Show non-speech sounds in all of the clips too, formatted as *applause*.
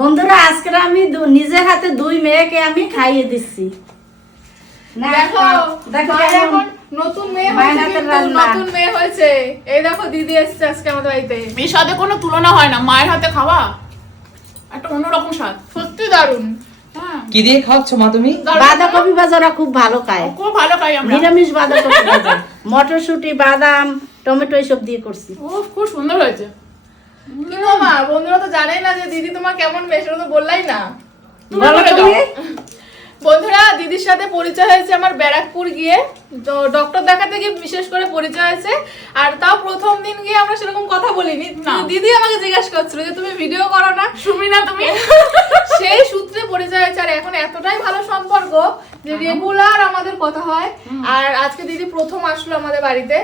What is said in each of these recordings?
বন্ধুরা আজকে আমি নিজের হাতে দুই মেয়েকে আমি খাইয়ে দিচ্ছি। নতুন মেয়ে। নতুন মেয়ে হয়েছে। এই দেখো দিদি এসেছে আজকে আমাদের বাড়িতে। মেয়ের সাথে কোনো তুলনা হয় না মায়ের হাতে খাওয়া। একটা অন্যরকম স্বাদ। সত্যি দারুণ। হ্যাঁ। কি দিয়ে খাওয়াচ্ছ মা তুমি? বাঁধাকপি ভাজারা খুব ভালো খায়। খুব ভালো খাই আমরা। নিরামিষ বাঁধাকপি ভাজা। মটরশুঁটি বাদাম টমেটো এসব দিয়ে করছি। ও খুব সুন্দর হয়েছে। কি মা বন্ধুরা তো জানেই না যে দিদি তোমার কেমন মেয়ে সেটা তো বললাই না। বন্ধুরা দিদির সাথে পরিচয় হয়েছে আমার ব্যারাকপুর গিয়ে। তো ডক্টর দেখাতে গিয়ে বিশেষ করে পরিচয় হয়েছে। আর তাও প্রথম দিন গিয়ে আমরা সেরকম কথা বলিনি। দিদি আমাকে জিজ্ঞাসা করছিল যে তুমি ভিডিও করো না? সুমি না তুমি? *laughs* সেই সূত্রে পরিচয় হয়েছে। আর এখন এতটাই ভালো সম্পর্ক যে রেগুলার আমাদের কথা হয়। আর আজকে দিদি প্রথম আসলো আমাদের বাড়িতে।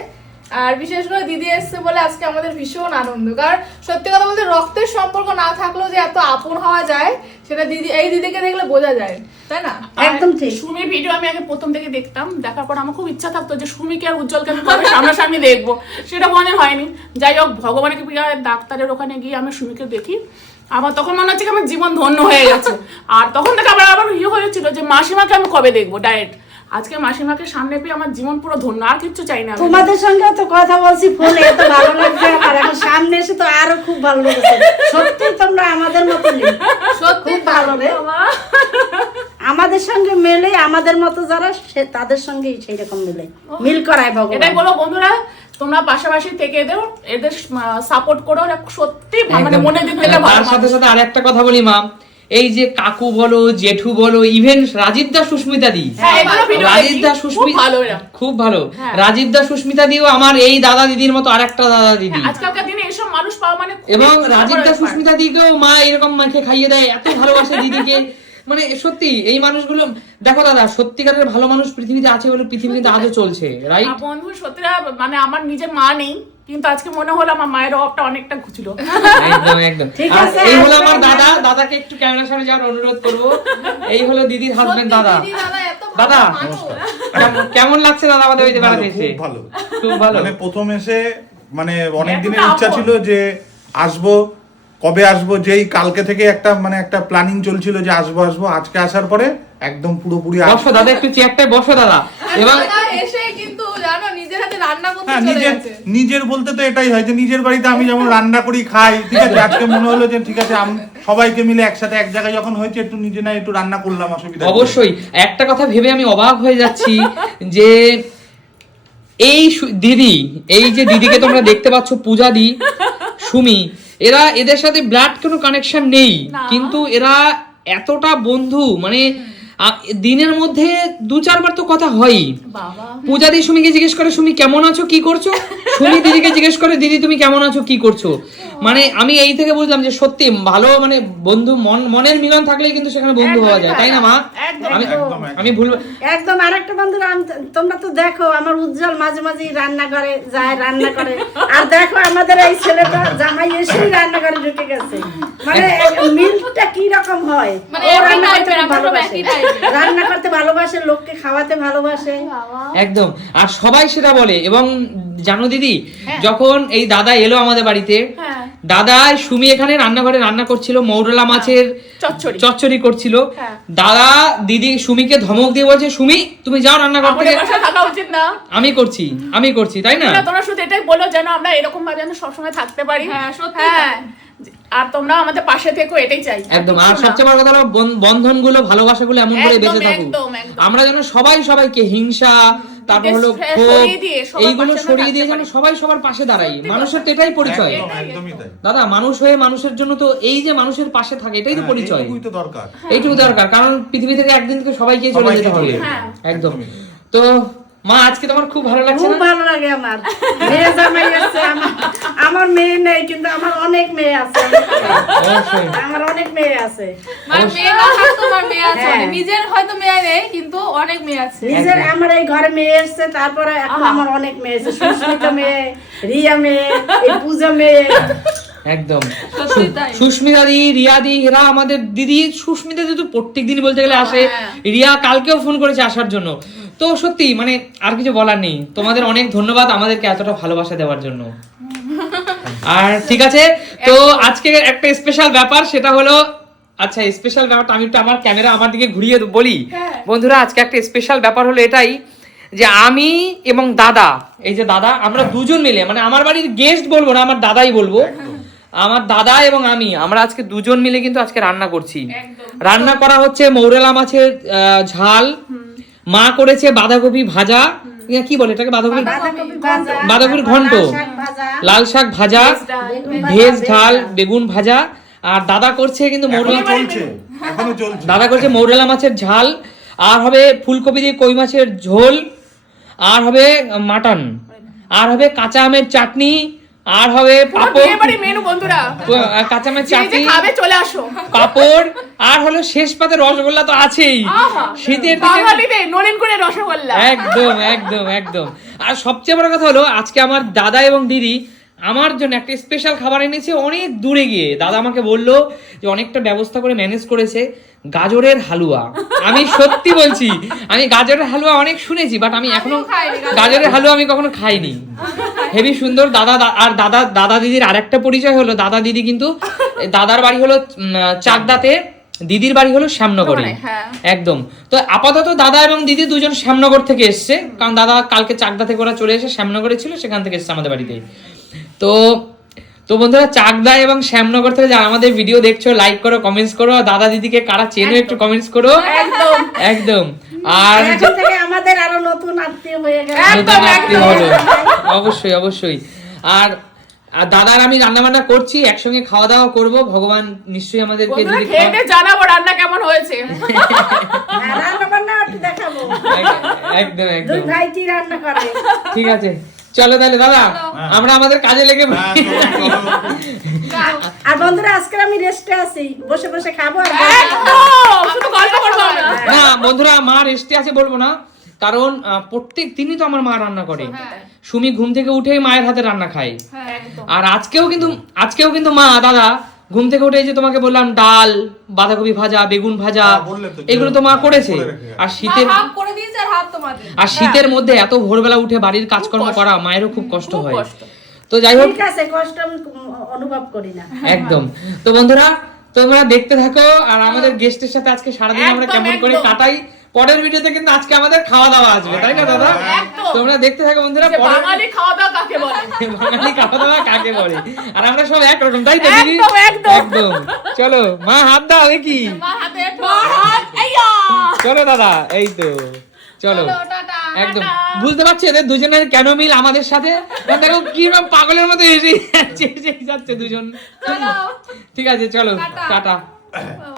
আর বিশেষ করে দিদি এসছে বলে আজকে আমাদের ভীষণ আনন্দ। কারণ সত্যি কথা বলতে রক্তের সম্পর্ক না থাকলেও যে এত আপন হওয়া যায় সেটা দিদি এই দিদিকে দেখলে বোঝা যায় তাই না? একদম ঠিক। সুমির ভিডিও আমি আগে প্রথম থেকে দেখতাম দেখার পর আমার খুব ইচ্ছা থাকতো যে সুমিকে আর উজ্জ্বলকে আমি কবে সামনাসামনি দেখব। সেটা মনে হয়নি। যাই হোক ভগবানের কৃপায় ডাক্তারের ওখানে গিয়ে আমি সুমিকে দেখি। আমার তখন মনে হচ্ছে কি আমার জীবন ধন্য হয়ে গেছে। আর তখন থেকে আবার আবার ইয়ে হয়েছিল যে মাসিমাকে আমি কবে দেখব ডাইরেক্ট আজকে মাসিমাকে সামনে পেয়ে আমার জীবন পুরো ধন্য আর কিচ্ছু চাই না তোমাদের সঙ্গে তো কথা বলছি ফোনে এত ভালো লাগছে আমার এখন সামনে এসে তো আরও খুব ভালো লেগেছে। সত্যি তোমরা আমাদের মতো সত্যি খুব ভালো রে। আমাদের সঙ্গে মেলে আমাদের মতো যারা সে তাদের সঙ্গে সেই রকম মিলে। মিল করায় ভগবান। এটাই বলব বন্ধুরা তোমরা পাশাপাশি থেকে এদের এদের সাপোর্ট করো সত্যি মানে মনে থেকে ভালো সাথে। সাথে আরেকটা কথা বলি মা। এই যে কাকু বলো জেঠু বলো ইভেন রাজীব দা সুস্মিতা দি। হ্যাঁ, রাজীব দা সুস্মিতা খুব ভালো। হ্যাঁ। রাজীব দা সুস্মিতা দিও আমার এই দাদা দিদির মতো আরেকটা দাদা দিদি। হ্যাঁ, আজকালকার দিনে এসব মানুষ পাওয়া মানে এবং রাজীব দা সুস্মিতা দিকেও মা এরকম মাকে খাইয়ে দেয় এত ভালোবাসে দিদিকে। মানে সত্যি এই মানুষগুলো দেখো দাদা সত্যিকারের ভালো মানুষ পৃথিবীতে আছে বলে পৃথিবী কিন্তু আজও চলছে রাইট বন্ধু সত্যি মানে আমার নিজের মা নেই কিন্তু আজকে মনে হলো আমার মায়ের অভাবটা অনেকটা ঘুছিল একদম একদম। ঠিক আছে, এই হলো আমার দাদা দাদাকে একটু ক্যামেরার সামনে যাওয়ার অনুরোধ করব। এই হলো দিদির হাজবেন্ড দাদা। দাদা। কেমন- লাগছে দাদা আমাদের ভালো, বেড়াতে এসে? ভালো। খুব ভালো। মানে প্রথম এসে মানে অনেক দিনের ইচ্ছা ছিল যে আসব কবে আসব যেই কালকে থেকে একটা মানে একটা প্ল্যানিং চলছিল যে আসব আসব আজকে আসার পরে একদম পুরোপুরি আস- বসো দাদা একটু চেয়ারটায় বসো দাদা। আর এবং এসে কিন্তু জানো নিজের হাতে রান্না করতে হ্যাঁ চলে নিজের নিজের বলতে তো এটাই হয় যে নিজের বাড়িতে আমি যেমন রান্না করি খাই ঠিক আছে আজকে মনে হলো যে ঠিক আছে আম- সবাইকে মিলে একসাথে এক জায়গায় যখন হয়েছে একটু নিজে না একটু রান্না করলাম অসুবিধা অবশ্যই। একটা কথা ভেবে আমি অবাক হয়ে যাচ্ছি যে এই সু- দিদি এই যে দিদিকে তোমরা দেখতে পাচ্ছ পূজা দি সুমি এরা এদের সাথে ব্লাড কোনো কানেকশন নেই। কিন্তু এরা এতটা বন্ধু মানে দিনের মধ্যে দু চারবার তো কথা হয়ই। বাবা। পূজা দি সুমিকে জিজ্ঞেস করে সুমি কেমন আছো? কি করছ? সুমি দিদিকে জিজ্ঞেস করে দিদি তুমি কেমন আছো? কি করছ? মানে আমি এই থেকে বুঝলাম যে সত্যি ভালো মানে বন্ধু মন মনের মিলন থাকলেই কিন্তু সেখানে বন্ধু হওয়া যায়। তাই না মা? আমি। আমি ভুল একদম আরেকটা বন্ধুরা আমি তোমরা তো দেখো আমার উজ্জ্বল মাঝে মাঝে রান্না করে যায় রান্না করে আর দেখো আমাদের এই ছেলেটা জামাই এসেই রান্না করে ঢুকে গেছে। মানে মিলটা কি রকম হয়? মানে রান্না করতে ভালোবাসে। রান্না করতে ভালোবাসে লোককে খাওয়াতে ভালোবাসে। একদম। আর সবাই সেটা বলে এবং জানো দিদি হ্যাঁ। যখন এই দাদা এলো আমাদের বাড়িতে হ্যাঁ। দাদা সুমি এখানে রান্নাঘরে রান্না করছিল মৌরলা মাছের চচ্চড়ি। চচ্চড়ি করছিল। হ্যাঁ। দাদা দিদি সুমিকে ধমক দিয়ে বলছে সুমি তুমি যাও রান্না করতে থাকা। উচিত না। আমি করছি আমি করছি তাই না? তোমরা শুধু এটাই বলো যেন আমরা এরকম ভাবে যেন সবসময় থাকতে পারি। হ্যাঁ, সত্যি হ্যাঁ। আর তোমরা আমাদের পাশে থেকো এটাই চাই। একদম আর সবচেয়ে বড় কথা হলো বন্ধনগুলো ভালোবাসা গুলো এমন করে বেঁচে থাকুক। একদম, একদম। আমরা যেন সবাই সবাইকে হিংসা তারপর হলো ক্ষোভ এইগুলো সরিয়ে দিয়ে যেন সবাই সবার পাশে দাঁড়াই মানুষের তো এটাই পরিচয়। একদম একদমই তাই। দাদা মানুষ হয়ে মানুষের জন্য তো এই যে মানুষের পাশে থাকে এটাই তো হ্যাঁ, পরিচয়। দরকার। এইটুকু দরকার কারণ পৃথিবী থেকে একদিন থেকে সবাইকে চলে যেতে হবে। চলে যেতে হ্যাঁ। হবে। একদম। তো মা আজকে তোমার খুব ভালো লাগছে খুব ভালো লাগে আমার। মেয়ে জামাই আছে আমার। আমার মেয়ে নেই কিন্তু আমার অনেক মেয়ে আছে। আমার অনেক মেয়ে আছে। মানে মেয়ে না তোমার মেয়ে আছে। হ্যাঁ। নিজের হয়তো মেয়ে নেই কিন্তু অনেক মেয়ে আছে। নিজের আমার এই ঘরে মেয়ে এসছে তারপরে এখন আমার অনেক মেয়ে এসছে সুস্মিতা মেয়ে রিয়া মেয়ে এই পূজা মেয়ে। একদম। সুস্মিতা দি রিয়া দি এরা আমাদের দিদি সুস্মিতা দি তো প্রত্যেক দিন বলতে গেলে আসে। রিয়া কালকেও ফোন করেছে আসার জন্য। তো সত্যি মানে আর কিছু বলার নেই। তোমাদের অনেক ধন্যবাদ আমাদেরকে এতটা ভালোবাসা দেওয়ার জন্য। আর ঠিক আছে তো আজকে একটা স্পেশাল ব্যাপার সেটা হলো আচ্ছা স্পেশাল ব্যাপারটা আমি একটু আমার ক্যামেরা আমার দিকে ঘুরিয়ে বলি। হ্যাঁ। বন্ধুরা আজকে একটা স্পেশাল ব্যাপার হলো এটাই যে আমি এবং দাদা এই যে দাদা আমরা দুজন মিলে মানে আমার বাড়ির গেস্ট বলব না আমার দাদাই বলব। আমার দাদা এবং আমি আমরা আজকে দুজন মিলে কিন্তু আজকে রান্না করছি। রান্না করা হচ্ছে মৌরেলা মাছের ঝাল। মা করেছে বাঁধাকপি ভাজা। ইয়া, কি বলে এটাকে? বাঁধাকপি বাঁধাকপির ঘন্ট। লাল শাক ভাজা ভাজা ঝাল বেগুন ভাজা। আর দাদা করছে কিন্তু মৌরলা দাদা করছে মৌরেলা মাছের ঝাল। আর হবে ফুলকপি দিয়ে কই মাছের ঝোল। আর হবে মাটন। আর হবে কাঁচা আমের চাটনি। আর হবে পাপড়। মেনু বন্ধুরা। চাটনি খাবে চলে আসো। পাপড় আর হলো শেষ পাতে রসগোল্লা তো আছেই। শীতের নলেন করে রসগোল্লা। একদম একদম একদম। আর সবচেয়ে বড় কথা হলো আজকে আমার দাদা এবং দিদি আমার জন্য একটা স্পেশাল খাবার এনেছে অনেক দূরে গিয়ে। দাদা আমাকে বলল যে অনেকটা ব্যবস্থা করে ম্যানেজ করেছে গাজরের হালুয়া। আমি সত্যি বলছি আমি গাজরের হালুয়া অনেক শুনেছি বাট আমি এখনও গাজরের হালুয়া। আমি কখনো খাইনি। হেভি সুন্দর দাদা আর দাদা দাদা দিদির আরেকটা পরিচয় হলো দাদা দিদি কিন্তু দাদার বাড়ি হলো চাকদাতে দিদির বাড়ি হলো শ্যামনগরে। হ্যাঁ। একদম। তো আপাতত দাদা এবং দিদি দুজন শ্যামনগর থেকে এসছে কারণ দাদা কালকে চাকদা থেকে ওরা চলে এসে শ্যামনগরে ছিল সেখান থেকে এসছে আমাদের বাড়িতে। তো তো বন্ধুরা চাকদা এবং শ্যামনগর থেকে যারা আমাদের ভিডিও দেখছ লাইক করো কমেন্টস করো আর দাদা দিদিকে কারা চেনো একটু কমেন্টস করো। একদম। একদম। আর থেকে আমাদের আরও নতুন আত্মীয় হয়ে গেল নতুন আত্মীয় হলো। অবশ্যই অবশ্যই। আর আর দাদার আমি রান্না বান্না করছি একসঙ্গে খাওয়া দাওয়া করব। ভগবান নিশ্চয়ই আমাদেরকে যদি খেয়ে জানাব রান্না কেমন হয়েছে। *laughs* রান্না বান্না দেখাবো। এক- একদম একদম। ভাই কি রান্না করে। ঠিক আছে। চলো তাহলে দাদা আমরা আমাদের কাজে লেগে। হ্যাঁ। আর বন্ধুরা আজকে আমি রেস্টে আছি। বসে বসে খাব আর শুধু গল্প করব না বন্ধুরা মা রেস্টে আছে বলব না। কারণ প্রত্যেক দিনই তো আমার মা রান্না করে। সুমি ঘুম থেকে উঠেই মায়ের হাতে রান্না খায়। আর আজকেও কিন্তু আজকেও কিন্তু মা দাদা ঘুম থেকে উঠে যে তোমাকে বললাম ডাল বাঁধাকপি ভাজা বেগুন ভাজা হ্যাঁ, এগুলো তো মা করেছে। করে রেখে গেছে। আর শীতের হাফ করে দিয়েছে আর হাফ তোমাদের। আর শীতের মধ্যে এত ভোরবেলা উঠে বাড়ির কাজকর্ম করা মায়েরও খুব কষ্ট হয়। তো যাই হোক কষ্ট অনুভব করি না। একদম। তো বন্ধুরা তোমরা দেখতে থাকো আর আমাদের গেস্টের সাথে আজকে সারাদিন আমরা কেমন করে কাটাই পরের ভিডিওতে কিন্তু আজকে আমাদের খাওয়া দাওয়া আসবে তাই না দাদা? তোমরা দেখতে থাকো বন্ধুরা বাঙালি খাওয়া দাওয়া কাকে বলে? *laughs* বাঙালি খাওয়া দাওয়া কাকে বলে? আর আমরা সব একরকম তাই তো দিদি? একদম, চলো মা হাত দাও দেখি। মা হাতে একটু হাত, চলো দাদা এই তো। চলো। চলো, টাটা, একদম। বুঝতে পারছি এদের দুজনের কেন মিল আমাদের সাথে? দেখো কীরকম পাগলের মতো এসে যাচ্ছে দুজন। ঠিক আছে চলো। টাটা। *coughs*